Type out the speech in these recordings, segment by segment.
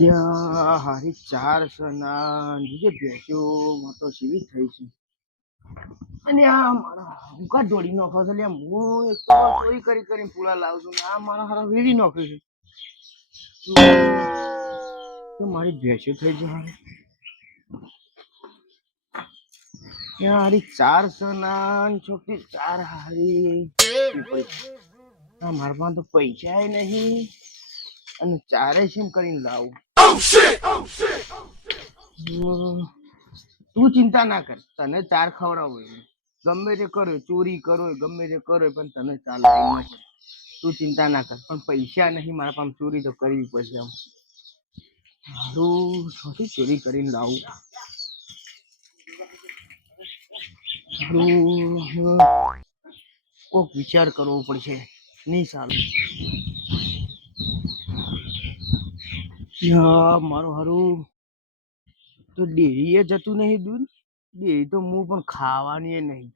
લ્યા હારી 4 જે ભેંસો તો સીવી થઈ છે. અને આ મારા હું કા દોડી નાખો છો લ્યા હું એક તો ચોરી કરીને પૂળા લાવું છું આ મારા હારા વેરી નાખ્યું છે તો મારી ભેંસો થઈ છે હારી ત્યાં હારી 4 છોકરી 4 હારી મારા પાસે તો પૈસા નહીં અને 4 શેમ કરીને લાવું. તું ચિંતા ના કર તને 4 ખવડાવું ગમે તે કરો ચોરી કરો ગમે તે કરો પણ તને 4 લાવી ન તું ચિંતા ના કર પણ પૈસા નહીં મારા પાસે ચોરી તો કરવી પડશે આમ મારું છોથી ચોરી કરીને લાવું કોક વિચાર કરવો પડશે નહીં સારું મારું હારું તો ડેરીએ જતું નહીં દૂધ ડેરી તો હું પણ ખાવાની નહીં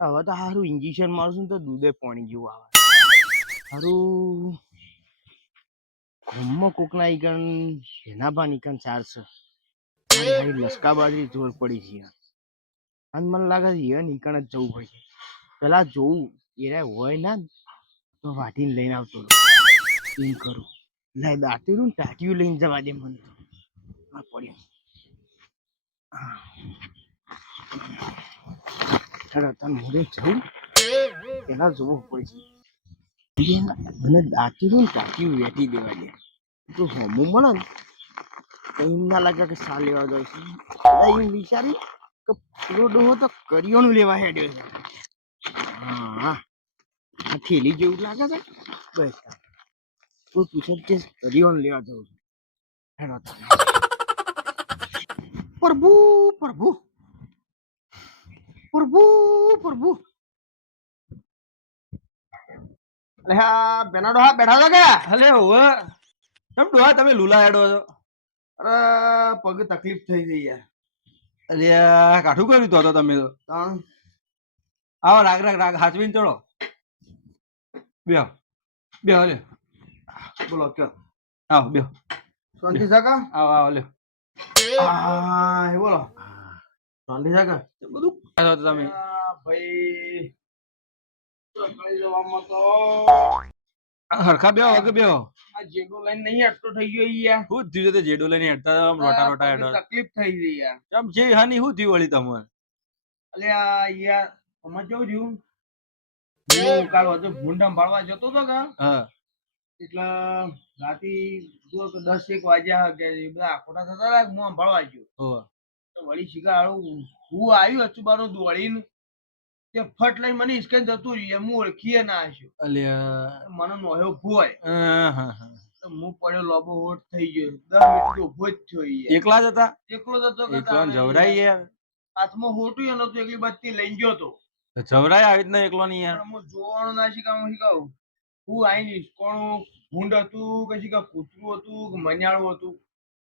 હવે તો સારું ઇન્જેક્શન મારશું તો દૂધે પાણી જેવું આવે સારું હોમમાં કોકના ઈકણ એના બા નીકળ 400 લસકા બાજરી જોર પડી છે અને મને લાગે છે એ નીકળ જ જવું પડશે પેલા જોવું એ હોય ના તો વાટીને લઈને આવતો એમ કરું લાય દાંતેરું ટાંટિયું લઈને જવા દે મને આ પડ્યું મોડે જવું પેલા જોવું પડશે મને દાંતેરું ટાંટિયું વેટી દેવા દે તો હોમું મળે ને તો એમ ના લાગે કે સા લેવા જાય છે એમ વિચારી કે પૂરો ડોહો તો કરિયોનું લેવા હેડ્યો છે હા આ થેલી જેવું લાગે છે બસ કોઈ પૂછે કે કરિયોનું લેવા જવું છે હેડો પ્રભુ પ્રભુ પ્રભુ પ્રભુ અલે હા બેના ડોહા બેઠા છો કે અલે હવે કેમ ડોહા તમે લુલા હેડો છો? અરે પગ તકલીફ થઈ ગઈ યાર. અરે કાઠું કર્યું તો તમે તો આવો રાગ રાગ રાગ હાચવીને ચડો બેહો બેહો લે બોલો કયો આવો બેહો શાંતિ સકા આવો આવો લે હા એ બોલો શાંતિ સકા બધું ખાતો તમે ભાઈ કઈ જવામાં તો હરખા બેહો વગે બેહો આ જેડો લઈને નહીં હટતો થઈ ગયો યાર શું થયું તે જેડો લઈને હેડતા રોટા રોટા હેડો તકલીફ થઈ ગઈ યાર કેમ છે હાની શું થયું વળી તમને? અલે આ યાર સમજ કેવું થયું હું કાલ વધુ ભૂંડા ભાળવા જતો હતો કે હા એટલે રાતે 10-1 વાગ્યા કે બધા આખોટા થતા હતા હું ભાળવા ગયો તો વળી શિકાર હું આવ્યું અચુબાનો દોડીને તે ફટ લઈને મને હિસકે જતું રહ્યું હું ઓળખીએ ના હસ્યો અલ્યા મને નોહ્યો ભોય હા તો હું પડ્યો લોબો હોટ થઈ ગયો 10 મિનિટ ઉભો જ થયો યાર એકલા જ હતા? એકલો જ હતો કે એકલો જવરાઈ યાર હાથમાં હોટું એનો તો એકલી બત્તી લઈ ગયો તો જવરાય આવી રીતના એકલો નહીં યાર હું જોવાનું ના શીખાવું હું આઈ કોણ ભૂંડ હતું કે શીખા કૂતરું હતું કે મન્યાળું હતું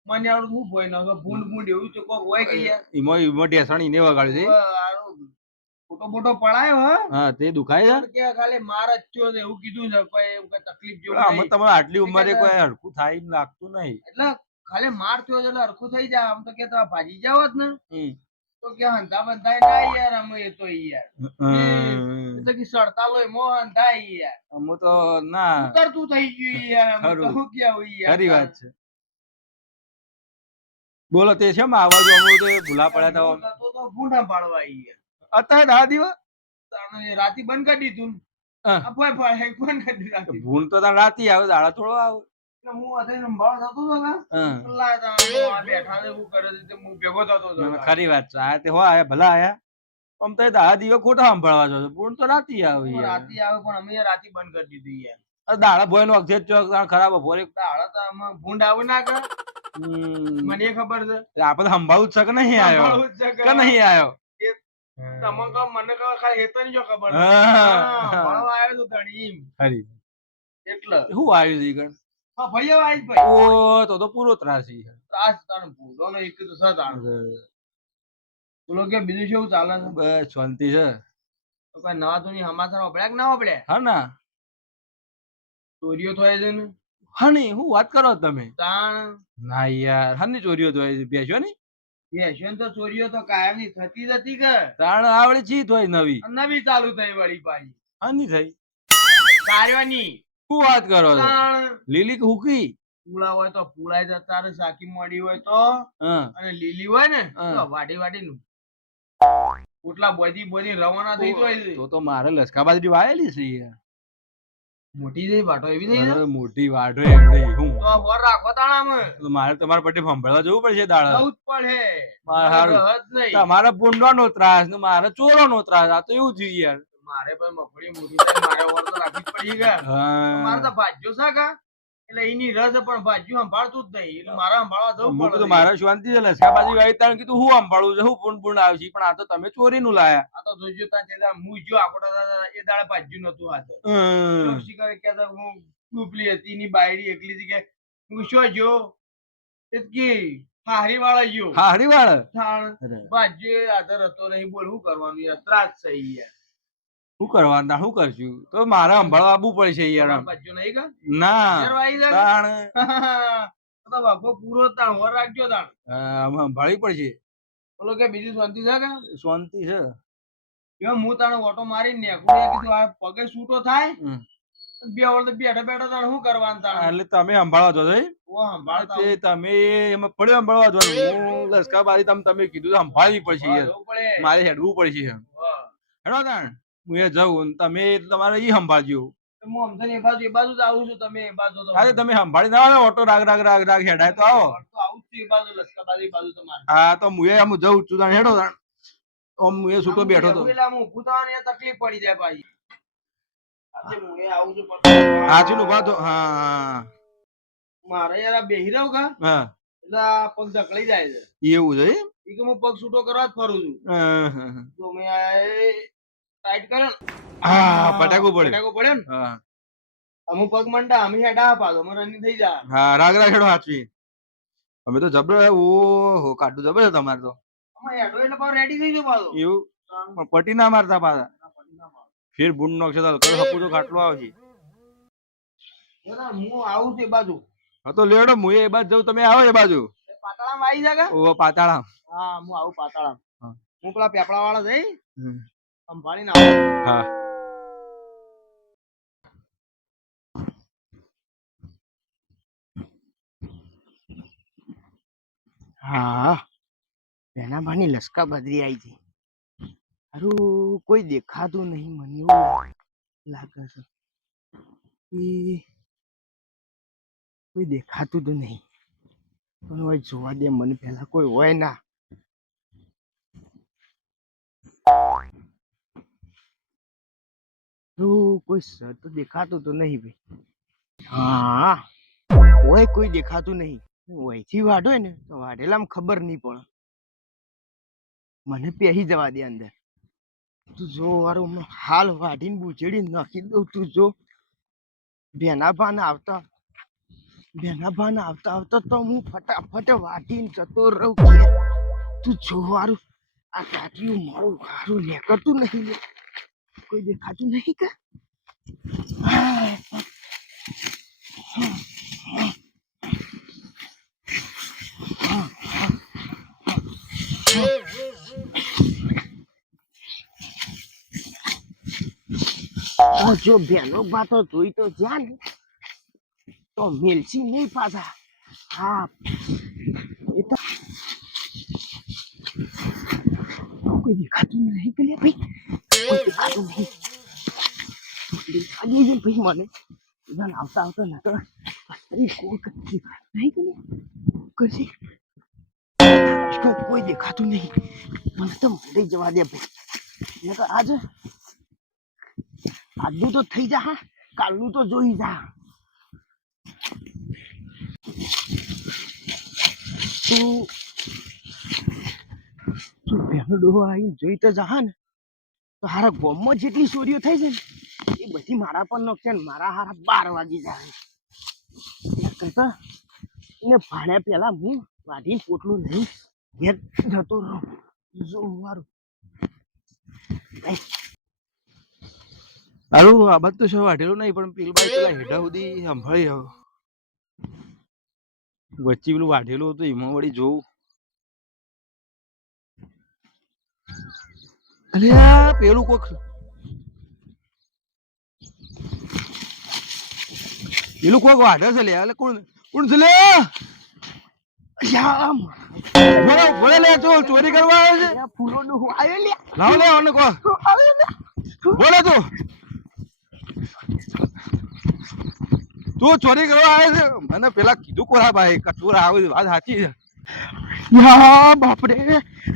મન્યાળું હું ભોય ના ભૂંડ ભૂંડ એવું તો કોક હોય કે યાર ઈમો ઢેસણી ને વગાડી દે ફોટો બોટો પડાયો હા તે દુખાય છે કે ખાલી માર જ થયો ને એવું કીધું છે કોઈ એવું કઈ તકલીફ જેવું આમાં તમારે આટલી ઉંમરે કોઈ હરખું થાય એમ લાગતું નહીં એટલે ખાલી માર થયો એટલે હરખું થઈ જાય આમ તો કે ભાજી જાવ જ ને તો કે હંધા બંધાય ના યાર અમે એ તો યાર એટલે કે સડતાલો એમો હંધાય યાર અમે તો ના ઉતરતું થઈ ગયું યાર અમે તો શું કેવું યાર ખરી વાત છે બોલો તે છે માં આવાજ અમે તો ભૂલા પડ્યા હતા તો ભૂંડા પાડવા યાર અત્યારે દા દિવસ રાતી બંધ કરી દીધું બંધ કરી દીધું ભૂલ તો તાર રાતી આવે દાડા થોડો આવે ખરી વાત છે આ તે હો આયા ભલા આયા આમ તો દાડા દિવસ ખોટા સંભાળવા છો ભૂલ તો રાતી આવે રાતી આવે પણ અમે રાતી બંધ કરી દીધું યાર દાડા ભોય નો અક્ષેત ચોક ખરાબ ભોરે દાડા તો આમાં ભૂંડ આવે ના કર મને ખબર છે આપડે સંભાળવું છે કે નહીં આવ્યો કે નહીં આવ્યો મને ખાલી હેતો નહીં ખબર આવ્યો તો ધણી ખરી એટલે શું આવ્યું છે ગણ હા ભાઈ આવી ભાઈ તો પૂરો ત્રાસી છે ત્રાસ તાણ ભૂલો નો એક તો સતાણ બોલો કે બીજું શું ચાલે છે બસ શાંતિ છે તો કઈ નવા તો સમાચાર વાપર્યા કે ના વાપર્યા હા ના ચોરીઓ થાય છે ને હની હું વાત કરો તમે? તાણ ના યાર હની ચોરીઓ તો બેસ્યો ને બેસ્યો તો ચોરીઓ તો કાયમની થતી જ હતી કે તાણ આવડે ચીત હોય નવી નવી ચાલુ થઈ વળી પાછી હની થઈ કાર્યોની શું વાત કરો છો? તાણ લીલી કે હુકી? પૂળા હોય તો પૂળાય જતા રહે, સાકી મોડી હોય તો હા અને લીલી હોય ને હા. તો વાટી વાટીનું પોટલા બોધી બોધી રવાના થઈ જાય તો મારે લસકા બાજરી વાયેલી છે યાર. મોટી જઈ વાટો એવી થઈ અરે મોટી વાઢો એવડે હું તો હોર રાખો તાણામાં તો મારે તમારા પટ્ટી સંભાળવા જવું પડશે દાડા. જવું જ પડે મારે હારું. રહત નહીં તમારે પૂંડવાનો ત્રાસ ને મારે ચોરોનો ત્રાસ આ તો એવું થયું યાર. મારે પણ મગફળી મોટી થાય મારે હોર તો રાખવી જ પડી ગયા મારે તો હા ભાજ્યો છે કા એટલે એની રસ પણ ભાજ્યું સંભાળતું જ નહીં એટલે મારે સંભાળવા જવું મૂક પડે તો મારે શાંતિ છે લસકા બાજરી વાવી તાણ કીધું હું સંભાળું છે હું પૂંડ પૂંડ આવશે પણ આ તો તમે ચોરીનું લાયા. આ તો જોજો તા તે દાડે હું જો આખોટા એ દાડે ભાજ્યું નતું આ તો હમ. શિકાર કહેતા હું ડૂબલી હતી એની બાયડી એકલી હતી કે હું શું જો એટલી હારી વાળા ગયો હારી વાળ થાણ ભાજ્ય આધાર હતો નહીં બોલ શું કરવાનું યાર ત્રાસ છે ઈ યાર શું કરવાનું તાણ શું કરશું તો મારે સંભાળવા આવવું પડશે યાર આમ. ભાજ્યો નહીં કા ના ઘેર વાઈ જાય તાણ તો બાપો પૂરો તાણ વર રાખજો તાણ આમ સંભાળવી પડશે. બોલો કે બીજી શાંતિ છે કે શાંતિ છે. એમાં હું તાણે ઓટો મારીને નેકું કીધું આ પગે છૂટો થાય હમ. બે વર તો બેઠા બેઠા તાણ શું કરવાનું તાણ એટલે તમે સંભાળવા જો છો ઓ સંભાળતા તે તમે એમાં પડ્યો સંભાળવા જો હું લસકા બારી તમે કીધું તો સંભાળવી પડશે યાર જવું પડે મારે હેડવું પડશે હા. હેડો તાણ હું એ જઉં તમે તમારે ઈ સંભાળજો. હું અમથાને એ બાજુ જ આવું છું તમે એ બાજુ તો અરે તમે સંભાળી ના આવે ઓટો રાગ રાગ રાગ રાગ હેડાય તો આવો. તો આવું જ છું એ બાજુ લસકાબાજી બાજુ તમારે હા તો હું એ આમ જઉં છું તાણ હેડો તાણ ઓમ હું એ છૂટો બેઠો તો એટલે આમ ઊભું થવાની તકલીફ પડી જાય પાછી આજે હું એ આવું છું પણ હાચું ઉભા તો હા મારે યાર આ બેહી રહું કા હા એટલે આ પગ જકળી જાય છે એવું છે એમ? ઈ કે હું પગ છૂટો કરવા જ ફરું છું હા તો મેં આ એ ટાઈટ કર્યો ને હા પટાકું પડે ફટાકો પડ્યો ને હા અમુક પગ મંડા અમે હેડા પાછો અમે રનિંગ થઈ જાય હા રાગ રાગ હેડો હાચવી અમે તો જબર ઓહો કાટું જબર છે તમારે તો અમે હેડો એટલે પાછો રેડી થઈ ગયો પાછો એવું પણ પટી ના મારતા પાછા ફેર બુન નોખશે તો હલકો હપુ તો ખાટલો આવશે. હું આવું છું એ બાજુ હા તો લેડો હું એ બાજુ જઉં તમે આવો એ બાજુ પાતાળામાં આવી જાય ઓ પાતાળા હા હું આવું પાતાળામાં હા. હું પેલા પેપડા વાળા જઈ હમ. સંભાળીને આવું હા હા એના ભાની લસકા બદરી આવી છે હારું કોઈ દેખાતું નહીં મને એવું લાગે છે કે કોઈ દેખાતું તો નહીં પણ હવે જોવા દે મને પહેલા કોઈ હોય ના કોઈ સર તો દેખાતું તો નહીં ભાઈ હા હોય કોઈ દેખાતું નહીં વહીથી વાઢો ને તો વાઢેલામાં ખબર નહીં પડે મને પહેરી જવા દે અંદર તું જો વારું હાલ વાઢીને બુચેડી નાખી દઉં તું જો ભેના આવતા આવતા તો હું ફટાફટ વાઢીને જતો રહું ઘેર. તું જો વારું આ કાઢ્યું મારું હારું નીકળતું નહીં લે. કોઈ દેખાતું નહીં કે જો બેનો બાતો જોઈ તો જ્યાં ને તો મેલસી નહીં પાછા હા એ તો કોઈ દેખાતું નહીં કે લે ભાઈ કોઈ દેખાતું નહીં દેખાડી છે ભાઈ મને બધા આવતા આવતા નકર અરે કોઈ દેખાતું નહીં કે લે કરશે કોઈ દેખાતું નહીં મને તો મળી જવા દે ભાઈ નકર આજે આજનું તો થઈ જા હા કાલનું તો જોઈ જા તું પહેલો ડોહો આવીને જોઈ તો જા ને તો હારા ગોમમાં જેટલી ચોરીઓ થઈ છે ને એ બધી મારા પર નોખશે ને મારા હારા 12 વાગી જાય કરતા એને ભાડ્યા પેલા હું વાઢીને પોટલું લઈ ઘેર જતો રહું જો મારું હારું આ બાદ તો શું વાઢેલું નહીં પણ પેલા હેઠા સુધી સંભાળી આવો વચ્ચે પેલું વાઢેલું હતું એમાં વળી જોવું. અલ્યા પેલું કોક પેલું કોક વાઢે છે લે. એટલે કોણ કોણ છે લે? યા બોલો બોલે લે તું ચોરી કરવા આવ્યો છે. યા ફૂલો નો આવ્યો લે લાવ લે અને કો આવ્યો લે બોલે તું ચોરી કરવા આવ્યો છે. મને પેલા કીધું કોરા ભાઈ કચોર આવે વાત સાચી છે. યા બાપરે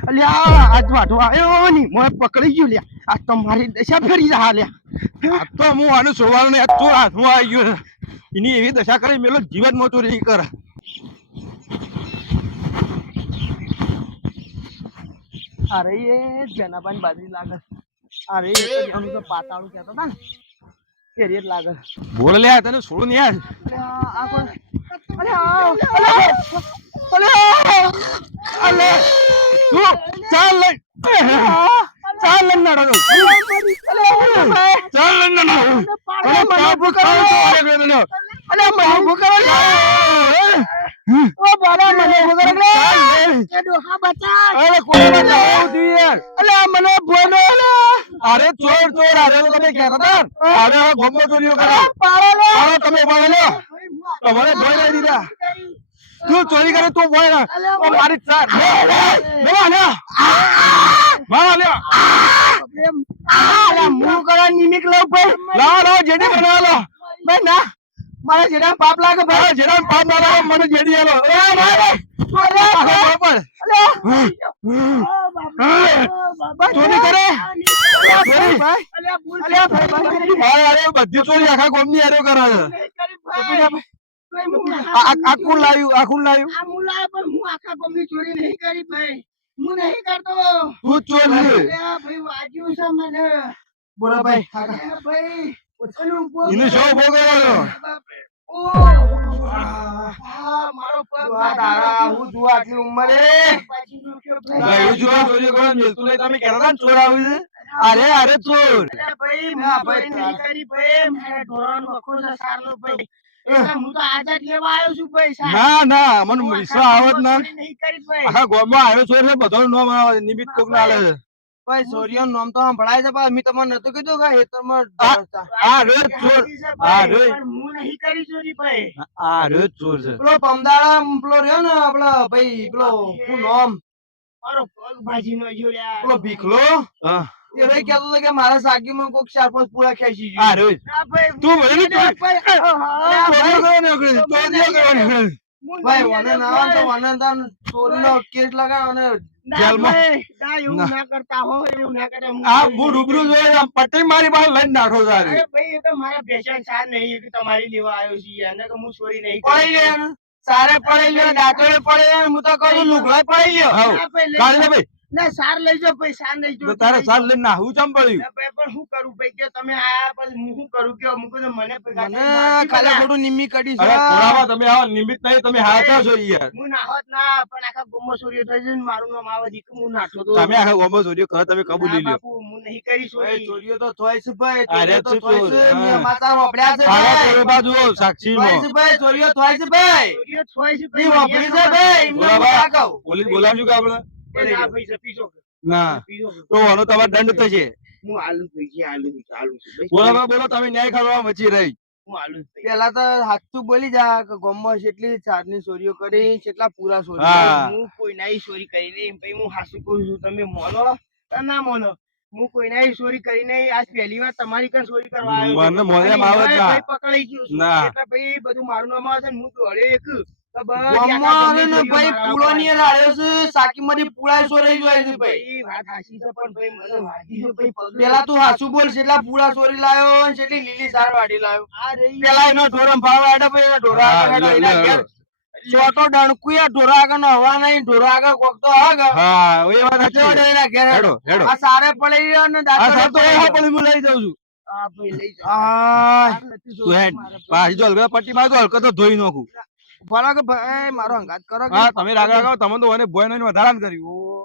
અલ્યા આજ વાઢો આવ્યો ની મોય પકડી ગયો લ્યા આ તમારી દશા ફેરી જા લ્યા આ તો હું આનું સોવાનું ને ચોર હાથમાં આવી ગયો છે. એની એવી દશા કરી મેલો જીવનમાં ચોરી નહીં કરે. અરે એ જનાબાન બાજરી લાગે અરે એ તો એનું તો પાતાળું કહેતા હતા ને એ રેત લાગે બોલ લે તને છોડું ને યાર. અલ્યા આ કોણ અલ્યા તું ચાલ લઈ ચાલ લઈ ના ડરો ચાલ લઈ ના ડરો અરે પાપો કરો અલ્યા મને ઉભો કરો ઓ બાબા મને ઉભો કરો એ ડોહા બચા અરે કોને બચાવ તું યાર. અલ્યા મને બોલો અરે ચોર ચોર અરે તો તમે કહેતા હતા અરે હવે ગોમો ચોરીઓ કરે પાડો લે અરે તમે ઉભા લે તમારે ભય નહીં દીધા. તું ચોરી કરે તું ભય ના ઓ મારી ચાર લે લે મારા લે અલ્યા મું કરો નિમિક લઉં ભાઈ લાવ લાવ જેડી બના લો ભાઈ ના મારા જેડા પાપ લાગે ભાઈ અરે જેડા પાપ ના લાવો મને જેડી આલો એ ના રે ચોરી કરે ચોરી ભાઈ અરે બધી ચોરી આખા ગામની આરો કરે છે. આખું લાવ્યું આખું લાવ્યું આ મુલાય પણ હું આખા ગામની ચોરી નહીં કરી ભાઈ હું નહીં કરતો તું ચોર છે. અલ્યા ભાઈ વાગ્યું છે મને બોલો ભાઈ ભાઈ એને શો ઉભો કરવાનો મારો પગ તારા હું તું આટલી ઉંમરે ગયું જો ચોરી કરવા મેલતું નહીં તમે કહેતા હતા ને ચોર આવી છે. અરે અરે ચોર ભાઈ નહીં કરી ભાઈ મારા ઢોરાનો વખો છે સારનો ભાઈ એટલે હું તો આઝાદ લેવા આવ્યો છું ભાઈ સાહેબ ના ના મને વિશ્વાસ આવત ના નહીં કરી ભાઈ આખા ગામમાં આવ્યો ચોર છે બધાનું નામ આવે નિમિત કોક ના આલે છે. ભાઈ સોરિયો નામ તો સંભળાય છે પણ મેં તમને નતું કીધું કે હેતરમાં આ રે ચોર આ રે હું નહીં કરી ચોરી ભાઈ આ રે ચોર છે. પેલો પમદાળા પેલો રહ્યો ને આપડે ભાઈ પેલો શું નામ મારો પગ ભાજી નો જોડ્યા પેલો ભીખલો હા એ રહી કહેતો હતો કે મારા સાગીમાં કોક 4-5 પૂરા ખેંચી ગયું આ રે તું મને ભાઈ વને ના તો વને તાન ચોરીનો કેસ લગાવ અને જેલમાં એવું ના કરતા હો એવું ના કરે આ હું રૂબરૂ જોઈ આમ પટ્ટી મારી પાસે લઈને નાખો સારી અરે ભાઈ એ તો મારા પેશન્ટ સાર નહીં કે તમારી લેવા આવ્યો છે એને કે હું ચોરી નહીં પડી ગયો સારે પડી ગયો દાંતોડે પડી ગયો હું તો કહું લુગડાય પડી ગયો હાઉ કાઢી લે ભાઈ ના સાર લઈ જાઓ ભાઈ સાર લઈ તો જાઓ તારે સાલ લઈને નાહવું ચમ પડ્યું ભાઈ પણ શું કરું ભાઈ કે તમે આયા પછી હું શું કરું કે અમુક તો મને ખાલી ખોટું નિમી કાઢી છે અરે થોડામાં તમે આવો નિમિત નહીં તમે હાચા છો યાર હું નાહોત ના પણ આખા ગોમો ચોરીઓ થઈ છે ને મારું નામ આવે છે કે હું નાઠો તો તમે આખા ગોમો ચોરીઓ કરો તમે કબૂલી લ્યો બાપુ હું નહીં કરી ચોરી ચોરીઓ તો થોય છે ભાઈ અરે ચોરીઓ તો શું થોય છે ચોર? મેં માતા વાપર્યા છે આવા ભાઈ. ચોરો બાજુ સાક્ષી થોય છે ભાઈ ચોરીઓ થોય છે ભાઈ ચોરીઓ થોય છે ઈ વાપરી છે ભાઈ એમને બોલા હું બા. ના કહું. પોલીસ બોલાવશું કે આપણે ના ભાઈ સપીસો ના પીસો તો આનો તમારે દંડ થશે. હું આલુ ભાઈ આલુ છે બોલો બા, બોલો તમે ન્યાય કરવા મચી રહી હું આલુ ભાઈ પેલા તો હાચું બોલી જા કે ગામમાં કેટલી ચારની ચોરીઓ કરી કેટલા પૂરા ચોરી હા. હું કોઈ ના ચોરી કરી નહીં ભાઈ હું હાસુ કહું છું તમે મોનો કે ના મોનો હું કોઈ ના ચોરી કરી નહીં આજ પહેલી વાર તમારી કન ચોરી કરવા આવ્યો છું. મને મોઢે અને માવત એમાંય ના. ભાઈ પકડાઈ ગયો છું. ના. એટલે ભાઈ બધું મારું નામ આવે છે ને હું તો હળે એક તો બસ ગામમાં આવે ને આખા ભાઈ ગામની પૂળો ની ચોરીઓ રાડ્યો છે સાકીમાંથી પૂળા ચોરાઈ જાય છે ભાઈ ભાઈ વાત હાચી છે પણ ભાઈ મને વાગી છે ભાઈ પગ. પેલા તું હાચું બોલ કેટલા પૂળા ચોરી લાયો ને કેટલી લીલી સાર વાડી લાયો આ રહી પેલા એનો ઢોરમ ભાવ આડે ભાઈ એના ઢોરા હા, આગળ લ્યો, એના લ્યો, ઘેર લ્યો. ચોથો ડણકુયા ઢોરા આગળ નો હવા નહીં ઢોરા આગળ કોક તો હગ હા એ વાત સાચી ચોડે છે. એના ઘેર હેડો હેડો આ સારે પડી રહ્યો ને આ દાંતોડે સાહેબ તો પડી એ રહ્યો. પોલીસ હું લઈ જાઉં છું આ ભાઈ લઈ જાઓ. આય, તું હેડ પાછી જો હલકા પટ્ટી માર તો હલકો તો ધોઈ નાખું. ભલા કે ભાઈ મારો હંગાત કરો કે હા તમે રાગ રાગાવો તમે તો મને બોય નહીં વધારાને કર્યું ઓ.